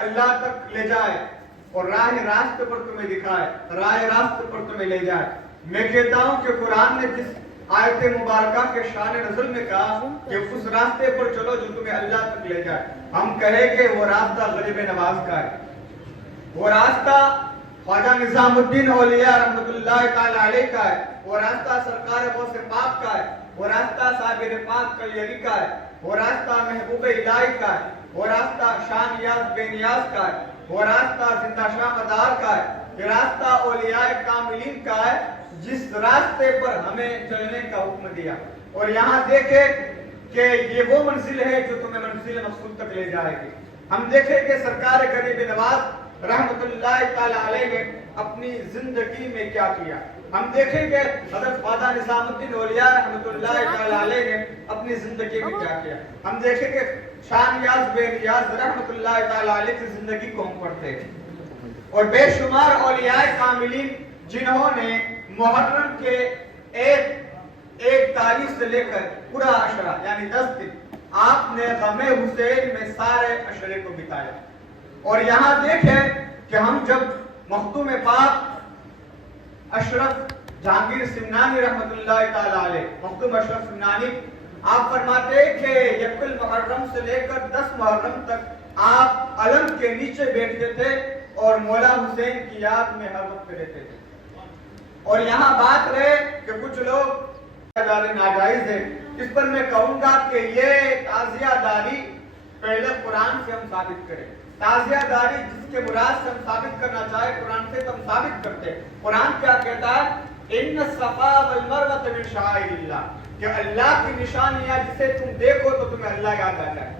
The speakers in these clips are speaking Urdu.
اللہ تک لے جائے اور راہ راست پر تمہیں دکھائے، راہ راست پر تمہیں لے جائے۔ میں کہتا ہوں کہ قرآن نے جس آیت مبارکہ کے شان نزول میں کہا کہ اس راستے پر چلو جو تمہیں اللہ تک لے جائے، ہم کہیں کہ وہ راستہ غریب نواز کا ہے، وہ راستہ خواجہ نظام الدین اولیاء رحمۃ اللہ تعالی علیہ کا ہے، وہ راستہ سرکار غوث پاک کا ہے، وہ راستہ صابر پاک کلیری کا ہے، وہ راستہ محبوب الہی کا ہے، وہ راستہ شاہ نیاز بے نیاز کا ہے، وہ راستہ زندہ شاہ مدار کا ہے، یہ راستہ اولیاء کاملین کا ہے، جس راستے پر ہمیں چلنے کا حکم دیا۔ اور یہاں دیکھیں کہ یہ وہ منزل ہے جو تمہیں منزل مقصود تک لے جائے گی۔ ہم دیکھیں کہ سرکار غریب نواز رحمت اللہ تعالی علیہ نے اپنی زندگی میں کیا کیا۔ ہم دیکھیں کہ حضرت خواجہ نظام الدین اولیاء رحمت اللہ تعالی علیہ نے اپنی زندگی میں کیا کیا۔ ہم دیکھیں کہ شاہ نیاز بے نیاز رحمت اللہ تعالی علیہ کی زندگی کو ہم پڑھتے ہیں، اور بے شمار اولیاء کاملین جنہوں نے محرم کے ایک تاریخ سے لے کر پورا عشرہ یعنی 10 دن آپ نے غم حسین میں سارے عشرے کو بتایا۔ اور یہاں دیکھیں کہ ہم جب مختوم پاک اشرف جہانگیر سمنانی رحمت اللہ تعالی علیہ، مختوم اشرف سمنانی، آپ فرماتے ہیں کہ یکل محرم سے لے کر 10 محرم تک آپ علم کے نیچے بیٹھتے تھے اور مولا حسین کی یاد میں ہر وقت رہتے تھے۔ اور یہاں بات رہے کہ کچھ لوگ داری ناجائز ہے، اس پر میں کہوں گا کہ یہ تعزیہ داری پہلے قرآن سے ہم ثابت کریں۔ تعزیہ داری جس کے مراد سے ہم ثابت کرنا چاہے قرآن سے تو ہم ثابت کرتے ہیں۔ قرآن کیا کہتا ہے؟ ان الصفا والمروہ من شعائر اللہ، کہ اللہ کی نشانیاں جسے تم دیکھو تو تمہیں اللہ یاد آ جائے،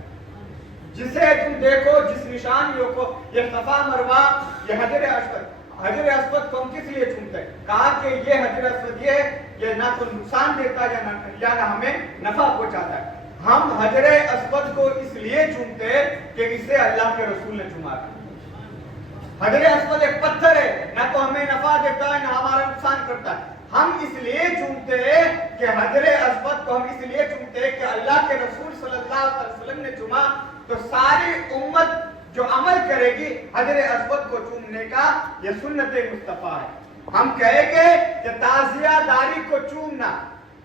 جسے تم دیکھو جس نشانیوں کو، یہ صفا مروہ، یہ حجر اسود، حجر اسود کو ہم کس لیے چومتے ہیں؟ کہا کہ یہ حجر اسود یہ نہ تو نقصان دیتا ہے یا نہ ہمیں نفع پہنچاتا ہے۔ ہم حجر اسود کو اس لیے چومتے ہیں کہ اسے اللہ کے رسول نے چوما تھا۔ حجر اسود ایک پتھر ہے، نہ تو ہمیں نفع دیتا ہے نہ ہمارا نقصان کرتا ہے۔ ہم اس لیے چومتے ہیں کہ حجر اسود کو ہم اس لیے چومتے ہیں کہ اللہ کے رسول صلی اللہ علیہ وسلم نے چوما، تو ساری امت جو عمل کرے گی حجر اسود کو چومنے کا، یہ سنت مصطفیٰ ہے۔ ہم کہیں گے کہ تعزیہ داری کو چومنا،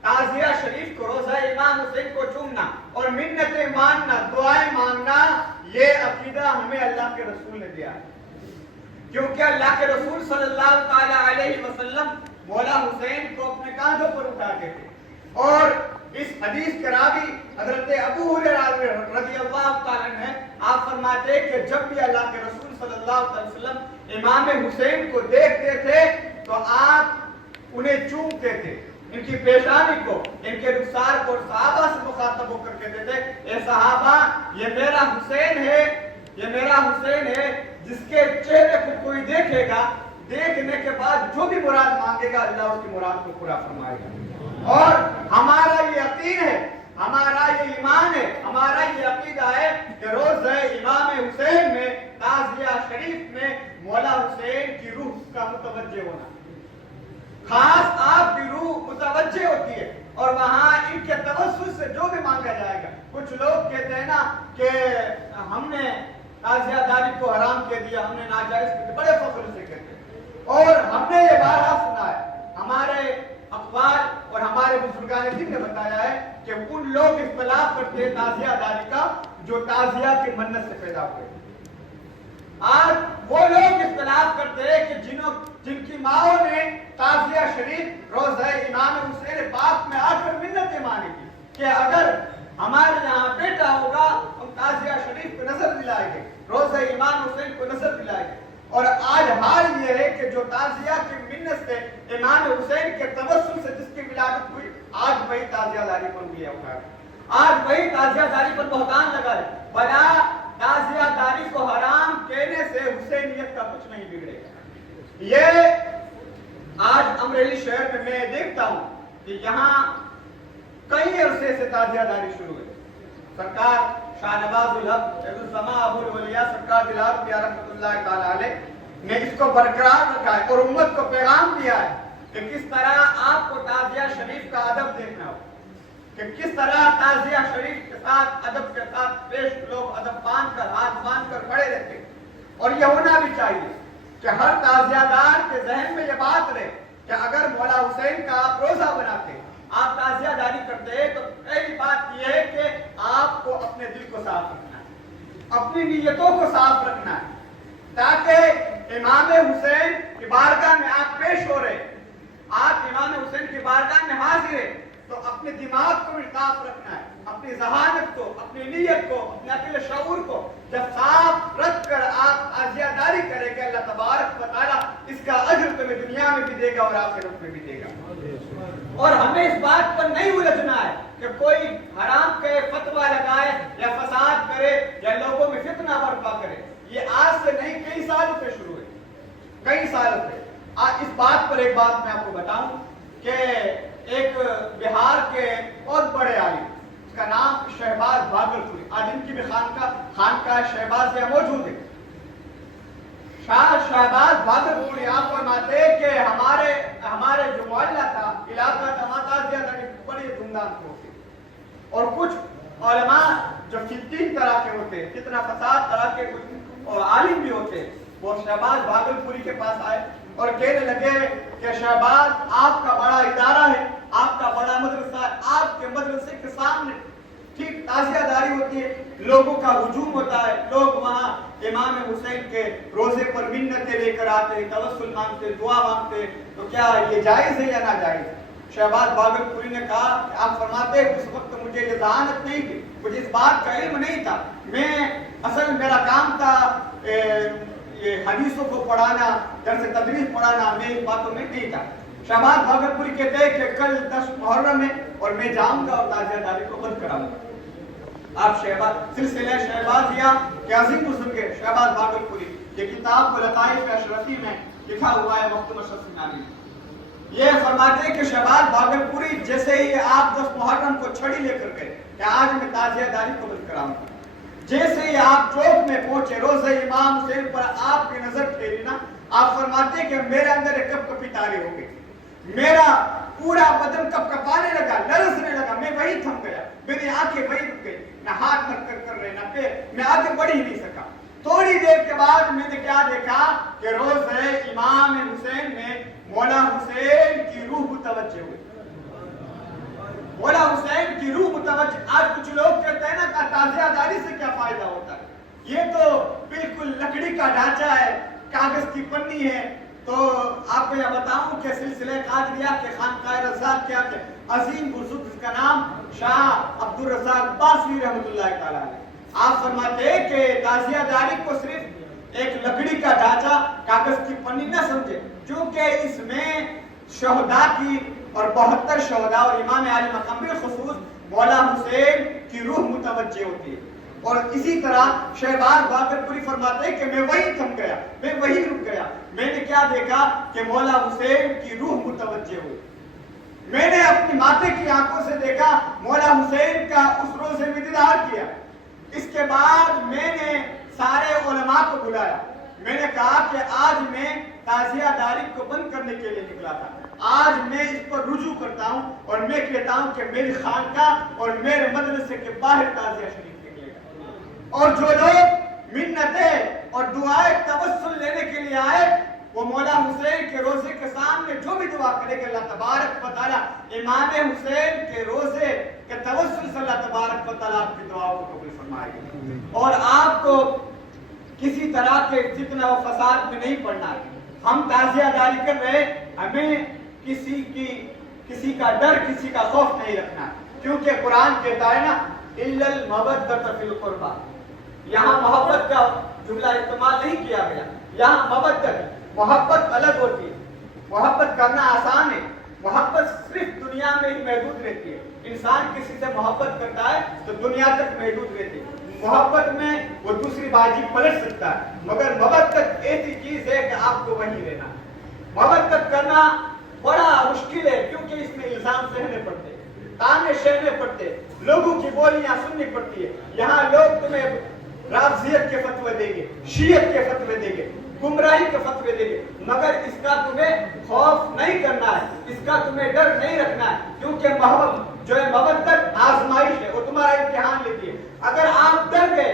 تعزیہ شریف کو، روضہ امام حسین کو چومنا اور منتیں ماننا، دعائیں مانگنا، یہ عقیدہ ہمیں اللہ کے رسول نے دیا ہے۔ کیونکہ اللہ کے رسول صلی اللہ تعالی علیہ وسلم مولا حسین کو اپنے کاندھوں پر اٹھاتے تھے، اور اس حدیث کے راوی حضرت ابو ہریرہ رضی اللہ تعالیٰ عنہ آپ فرماتے ہیں کہ جب بھی اللہ کے رسول صلی اللہ علیہ وسلم امام حسین کو دیکھتے تھے تو آپ انہیں چومتے تھے، ان کی پیشانی کو، ان کے رخسار کو، اور صحابہ سے مخاطب ہو کر کہتے تھے اے صحابہ یہ میرا حسین ہے، یہ میرا حسین ہے، جس کے چہرے کو کوئی دیکھے گا، دیکھنے کے بعد جو بھی مراد مانگے گا اللہ اس کی مراد کو پورا فرمائے گا۔ اور ہمارا یہ یقین ہے، ہمارا یہ ایمان ہے، ہمارا یہ عقیدہ ہے کہ روزہ امام حسین میں، تعزیہ شریف میں مولا حسین کی روح کا متوجہ ہونا، خاص آپ کی روح متوجہ ہوتی ہے، اور وہاں ان کے توسل سے جو بھی مانگا جائے گا۔ کچھ لوگ کہتے ہیں نا کہ ہم نے تعزیہ داری کو حرام کہہ دیا، ہم نے ناجائز کہہ دیا، بڑے فخر سے کہتے ہیں، اور ہم نے یہ بارہا سنا ہے، ہمارے اقوال اور ہمارے بزرگان دین نے بتایا ہے کہ ان لوگ اختلاف کرتے ہیں تعزیہ داری کا جو تعزیہ کی منت سے پیدا ہوئے۔ آج وہ لوگ اختلاف کرتے ہیں کہ جن کی ماؤں نے تعزیہ شریف روزہ امام حسین پاک میں آ کر منتیں مانی تھی کہ اگر ہمارے یہاں بیٹا ہوگا ہم تعزیہ شریف کو نظر دلائیں گے، روزہ امام حسین کو نظر دلائیں گے۔ اور آج حال یہ ہے کہ جو تعزیہ کی منت سے امام حسین کے توسل سے جس کی ولادت ہوئی، آج وہی تعزیہ داری پر انگلیاں اٹھا رہے، آج وہی تعزیہ داری پر بہتان لگا رہے۔ بلا تعزیہ داری کو حرام کہنے سے حسینیت کا کچھ نہیں بگڑے گا۔ یہ آج امریلی شہر میں دیکھتا ہوں کہ یہاں کئی عرصے سے تعزیہ داری شروع ہے۔ سرکار شاہ نواز الحق عبدالسماع ابو الاولیاء سرکار دلال پیا رحمۃ اللہ تعالی علیہ نے اس کو برقرار رکھا ہے اور امت کو پیغام دیا ہے کہ کس طرح آپ کو تعزیہ شریف کا ادب دیکھنا ہو، کہ کس طرح تعزیہ شریف کے ساتھ ادب کے ساتھ پیش لوگ ادب باندھ کر ہاتھ باندھ کر کھڑے رہتے، اور یہ ہونا بھی چاہیے کہ ہر تعزیہ دار کے ذہن میں یہ بات رہے کہ اگر مولا حسین کا آپ روزہ بناتے آپ تعزیہ داری کرتے تو پہلی بات یہ ہے کہ آپ کو اپنے دل کو صاف رکھنا ہے، اپنی نیتوں کو صاف رکھنا ہے، تاکہ امام حسین کی بارگاہ میں آپ پیش ہو رہے، آپ امام حسین کی بارگاہ میں حاضر ہیں تو اپنے دماغ کو بھی صاف رکھنا ہے، اپنی ذہانت کو، اپنی نیت کو، اپنے عقل شعور کو جب صاف رکھ کر آپ تعزیہ داری کریں گے اللہ تبارک و تعالیٰ اس کا اجر تمہیں دنیا میں بھی دے گا اور آخرت میں بھی دے گا۔ اور ہمیں اس بات پر نہیں الجھنا ہے کہ کوئی حرام کے فتویٰ لگائے یا فساد کرے یا لوگوں میں فتنہ برپا کرے، یہ آج سے نہیں کئی سالوں سے شروع ہے، کئی سالوں سے۔ اس بات پر ایک بات میں آپ کو بتاؤں کہ ایک بہار کے بہت بڑے عالم، اس کا نام شہباز بھاگلپوری، آج ان کی بھی خانقاہ شہباز یہاں موجود ہے۔ شاہ شہباز بھاگلپوری آپ فرماتے کہ ہمارے جو محلہ تھا، علاقہ تھا، وہاں تعزیہ داری بڑی دھوم دھام سے ہوتی، اور کچھ علماء جو فتنی طرح کے ہوتے، فتنہ فساد طرح کے کچھ اور عالم بھی ہوتے، وہ شہباز بھاگلپوری کے پاس آئے اور کہنے لگے کہ شہباز آپ کا بڑا ادارہ ہے، آپ کا بڑا مدرسہ ہے، آپ کے مدرسے کے سامنے ٹھیک تعزیہ داری ہوتی ہے، لوگوں کا ہجوم ہوتا ہے، لوگ وہاں امام حسین کے روزے پر منتیں لے کر آتے، توسل مانگتے، دعا مانگتے، تو کیا یہ جائز ہے یا ناجائز؟ شہباز بھاگلپوری نے کہا کہ آپ فرماتے اس وقت مجھے یہ ذہانت نہیں تھی، مجھے اس بات کا علم نہیں تھا، میرا کام تھا یہ حدیثوں کو پڑھانا، درس تدریس پڑھانا، میں اس باتوں میں نہیں تھا۔ شہباز بھاگلپوری کہتے ہیں کہ کل 10 محرم ہے اور میں جاؤں گا اور تعزیہ داری کو بند کراؤں گا۔ آپ سلسلہ شہبازیہ کے عظیم بزرگ شہباز بھاگلپوری، یہ کتاب لطائف اشرفی میں لکھا ہوا ہے مختوم اشرف سنانی میں، یہ فرماتے ہیں کہ شہباز بھاگلپوری جیسے ہی آپ 10 محرم کو چھڑی لے کر گئے کہ آج میں تعزیہ داری کو بند کراؤں گا، جیسے ہی آپ چوک میں پہنچے، روزہ امام حسین پر آپ کی نظر پھیری نا، آپ فرماتے ہیں کہ میرے اندر ایک کپ کپی تاری ہو گئی، میرا پورا بدن کپ کپانے لگا، لرزنے لگا، میں وہی تھم گیا، میری آنکھیں وہی رک گئی، نہ ہاتھ نہ کر رہے نہ پیر، میں آگے بڑھ ہی نہیں سکا۔ تھوڑی دیر کے بعد میں نے کیا دیکھا کہ روزہ امام حسین میں مولا حسین کی روح متوجہ ہوئی، مولا حسین کی روح متوجہ۔ آج کچھ لوگ کہتے ہیں نا کہ تعزیہ داری سے کیا فائدہ ہوتا ہے، یہ تو بالکل لکڑی کا ڈھانچہ ہے، کاغذ کی پنی ہے۔ تو آپ کو یہ بتاؤں کہ سلسلہ قادریہ کے خانقاہ رضاق کیا کہ عظیم بزرگ جس کا نام شاہ عبدالرزاق باسری رحمۃ اللہ تعالیٰ علیہ، آپ فرماتے ہیں کہ تعزیہ داری کو صرف ایک لکڑی کا ڈھانچہ، کاغذ کی پنی نہ سمجھے، چونکہ اس میں شہداء کی اور 72 شہداء اور امام علی مقام بالخصوص مولا حسین کی روح متوجہ ہوتی ہے۔ اور اسی طرح شہباز بھاگلپوری فرماتے ہیں کہ میں وہی تھم گیا، میں وہی رک گیا، میں نے کیا دیکھا کہ مولا حسین کی روح متوجہ ہوئی، میں نے اپنی ماتھے کی آنکھوں سے دیکھا، مولا حسین کا اس روزے میں دیدار کیا۔ اس کے بعد میں نے سارے علماء کو بلایا، میں نے کہا کہ آج میں تعزیہ داری کو بند کرنے کے لیے نکلا تھا، آج میں اس پر رجوع کرتا ہوں اور میں کہتا ہوں کہ میری خانقاہ اور میرے مدرسے کے باہر تعزیہ شریف نکلے گا، اور جو لوگ منتیں اور دعائیں توسل لینے کے لیے آئے وہ مولا حسین کے روزے کے سامنے جو بھی دعا کرے گا اللہ تبارک و تعالیٰ امام حسین کے روزے کے توسل سے اللہ تبارک و تعالیٰ آپ کی دعاؤں کو قبول فرمائے گا، اور آپ کو کسی طرح کے فتنہ و فساد میں نہیں پڑنا ہے۔ ہم تعزیہ داری کر رہے، ہمیں کسی کا ڈر، کسی کا خوف نہیں رکھنا، کیونکہ قرآن کہتا ہے نا الا المودۃ فی القربى، یہاں محبت کا جملہ استعمال نہیں کیا گیا، یہاں محبت الگ ہوتی ہے، محبت کرنا آسان ہے، محبت صرف دنیا میں ہی محدود رہتی ہے، انسان کسی سے محبت کرتا ہے تو دنیا تک محدود رہتی ہے، محبت میں وہ دوسری بازی پلٹ سکتا ہے، مگر محبت ایسی چیز ہے کہ آپ کو وہیں رہنا، محبت کرنا بڑا مشکل ہے، کیونکہ اس میں الزام سہنے پڑتے ہیں، تانے سہنے پڑتے ہیں، لوگوں کی بولیاں سننی پڑتی ہے، یہاں لوگ تمہیں رافضیت کے فتوے دیں گے، شیعت کے فتوے دیں گے، گمراہی کے فتوے دیں گے، مگر اس کا تمہیں خوف نہیں کرنا ہے، اس کا تمہیں ڈر نہیں رکھنا ہے، کیونکہ محبت جو ہے محبت آزمائش ہے، وہ تمہارا امتحان لیتی ہے، اگر آپ ڈر گئے،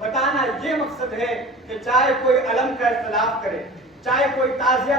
بتانا یہ مقصد ہے کہ چاہے کوئی علم کا اختلاف کرے، چاہے کوئی تعزیہ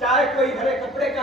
چاہے کوئی ہرے کپڑے کا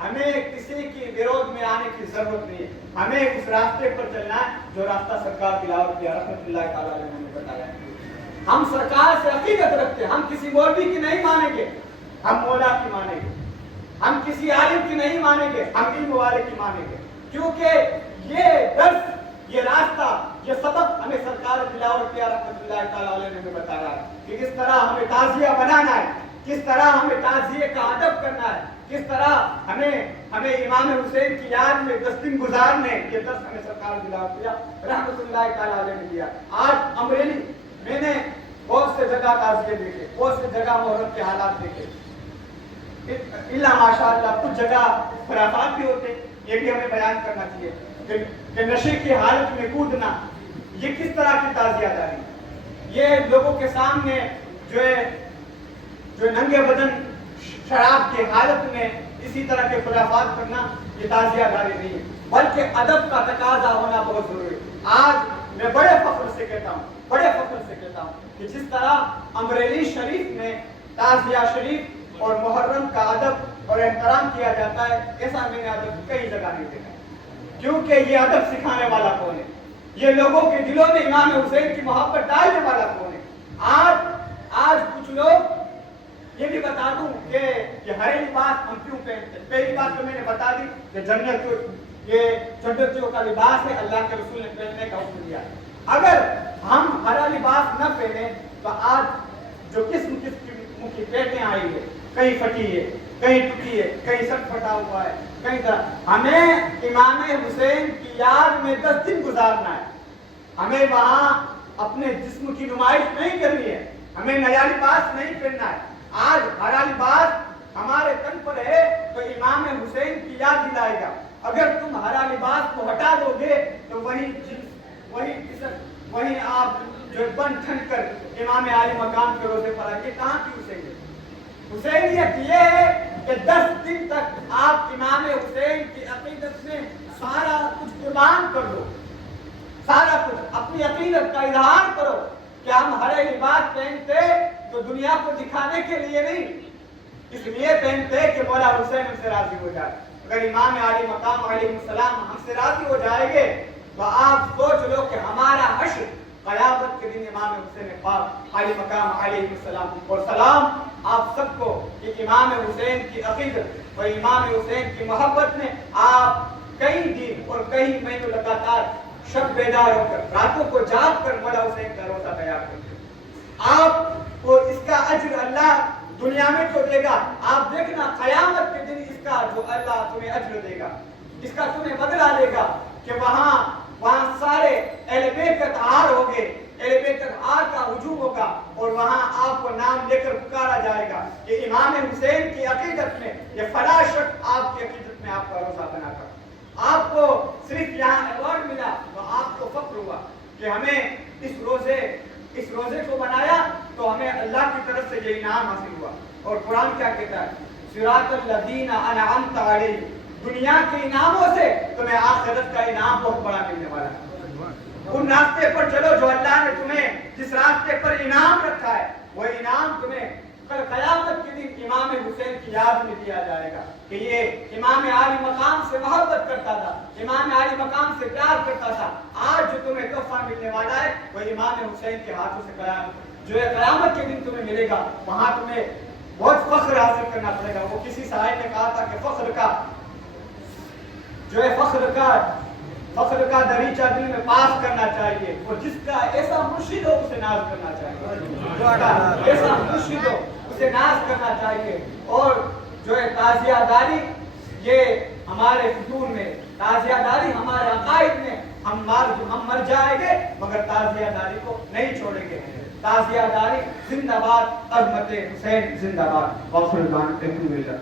ہمیں کسی کی وروਧ میں آنے کی ضرورت نہیں ہے. ہمیں اس راستے پر چلنا ہے جو راستہ سرکار تلاوت کیا رحمۃ اللہ تعالیٰ علیہ نے بتایا. ہم سرکار سے عقیدت رکھتے ہیں، ہم کسی مولوی کی نہیں مانیں گے، ہم مولا کی مانیں گے. ہم کسی عالم کی نہیں مانیں گے، ہم علم والے کی مانیں گے. کیونکہ یہ درس، یہ راستہ، یہ سبق ہمیں سرکار تلاوت کیا رحمۃ اللہ تعالیٰ علیہ نے بتایا ہے کہ کس طرح ہمیں تعزیہ بنانا ہے، کس طرح ہمیں تعزیے کا ادب کرنا ہے، کس طرح ہمیں امام حسین کی یاد میں 10 دن گزارنے. یہ درس ہمیں سرکار تلاوت کیا رحمۃ اللہ تعالیٰ علیہ نے دیا. آج امریلی میں نے بہت سے جگہ تعزیے دیکھے، بہت سے جگہ محرم کے حالات دیکھے. اللہ ماشاء اللہ کچھ جگہ خرافات بھی ہوتے، یہ بھی ہمیں بیان کرنا چاہیے کہ نشے کی حالت میں کودنا یہ کس طرح کی تعزیہ داری. یہ لوگوں کے سامنے جو ننگے بدن شراب کی حالت میں اسی طرح کے خرافات کرنا یہ تعزیہ داری نہیں ہے، بلکہ ادب کا تقاضا ہونا بہت ضروری ہے. آج میں بڑے فخر سے کہتا ہوں کہ جس طرح امریلی شریف میں تعزیہ شریف اور محرم کا ادب اور احترام کیا جاتا ہے، ایسا میں نے ادب کئی جگہ نہیں دیکھا. کیونکہ یہ ادب سکھانے والا کون ہے؟ یہ لوگوں کے دلوں میں امام حسین کی محبت ڈالنے والا کون ہے؟ آج کچھ لوگ یہ بھی بتا دوں کہ ہر لباس ہم کیوں پہنتے ہیں. پہلی بات تو میں نے بتا دی کہ جنتیوں کا لباس ہے، اللہ کے رسول نے پہننے کا حکم دیا. اگر ہم ہرا لباس نہ پہنے تو آج جو قسم کی پیٹیں آئی ہے، کہیں پھٹی ہے، کہیں ٹوٹی ہے، کہیں سر پھٹا ہوا ہے، کہیں طرح. ہمیں امام حسین کی یاد میں 10 دن گزارنا ہے. ہمیں وہاں اپنے جسم کی نمائش نہیں کرنی ہے، ہمیں نیا لباس نہیں پہننا ہے. آج ہرا لباس ہمارے تن پر ہے تو امام حسین کی یاد دلائے گا. اگر تم ہرا لباس کو ہٹا دو گے تو وہی آپ جو بن ٹھن کر امام عالی مقام کے روزے پر آئے، کہاں کی حسینیت یہ ہے کہ 10 دن تک آپ امام حسین کی عقیدت میں سارا کچھ قربان کر دو، سارا کچھ اپنی عقیدت کا اظہار کرو کہ ہم ہرے لباس پہنتے تو دنیا کو دکھانے کے لیے نہیں، اس لیے پہنتے کہ مولا حسین ہم سے راضی ہو جائے. اگر امام عالی مقام علیہ السلام ہم سے راضی ہو جائیں گے تو آپ سوچ لو کہ ہمارا حشر قیامت کے دن امام حسین پاک علی مقام علیہ السلام اور سلام آپ سب کو کہ امام حسین کی عقیدت اور امام حسین کی محبت میں آپ کئی دن اور کئی مہینوں لگاتار شب بیدار ہو کر راتوں کو جاگ کر مولا حسین کا روزہ تیار کرتے. آپ کو اس کا اجر اللہ دنیا میں تو دے گا، آپ دیکھنا قیامت کے دن اس کا جو اللہ تمہیں اجر دے گا، اس کا تمہیں بدلہ دے گا کہ وہاں سارے اہل بیت کا تہار ہوگے، اہل بیت تہار کا ہجوم ہوگا اور وہاں آپ کو نام لے کر پکارا جائے گا کہ امام حسین کی عقیدت میں یہ فلاں شخص آپ کی عقیدت میں آپ کا روزہ بنا کر. آپ کو صرف یہاں ایوارڈ ملا تو آپ کو فخر ہوا کہ ہمیں اس روزے کو بنایا تو ہمیں اللہ کی طرف سے یہ انعام حاصل ہوا. اور قرآن کیا کہتا ہے؟ صراط الذین انعمت علیہم، دنیا کے انعاموں سے تمہیں آخرت کا انعام بہت بڑا ملنے والا ہے. ان راستے پر چلو جو اللہ نے تمہیں جس راستے پر انعام رکھا ہے، وہ انعام تمہیں کل قیامت کے دن امام حسین کی یاد میں دیا جائے گا کہ یہ امام عالی مقام سے محبت کرتا تھا، امام عالی مقام سے پیار کرتا تھا. آج جو تمہیں تحفہ ملنے والا ہے وہ امام حسین کے ہاتھوں سے جو ہے قیامت کے دن تمہیں ملے گا. وہاں تمہیں بہت فخر حاصل کرنا پڑے گا. وہ کسی صاحب نے کہا تھا کہ فخر کا دریچہ دل میں پاس کرنا چاہیے اور جس کا ایسا مرشد ہو اسے ناز کرنا چاہیے، جو کا ایسا مرشد ہو اسے ناز کرنا چاہیے. اور جو ہے تعزیہ داری یہ ہمارے فضول میں، تعزیہ داری ہمارے عقائد میں، ہم مر جائیں گے مگر تعزیہ داری کو نہیں چھوڑیں گے. تعزیہ داری زندہ باد، عظمت حسین زندہ باد. واخر دعوانا الحمدللہ.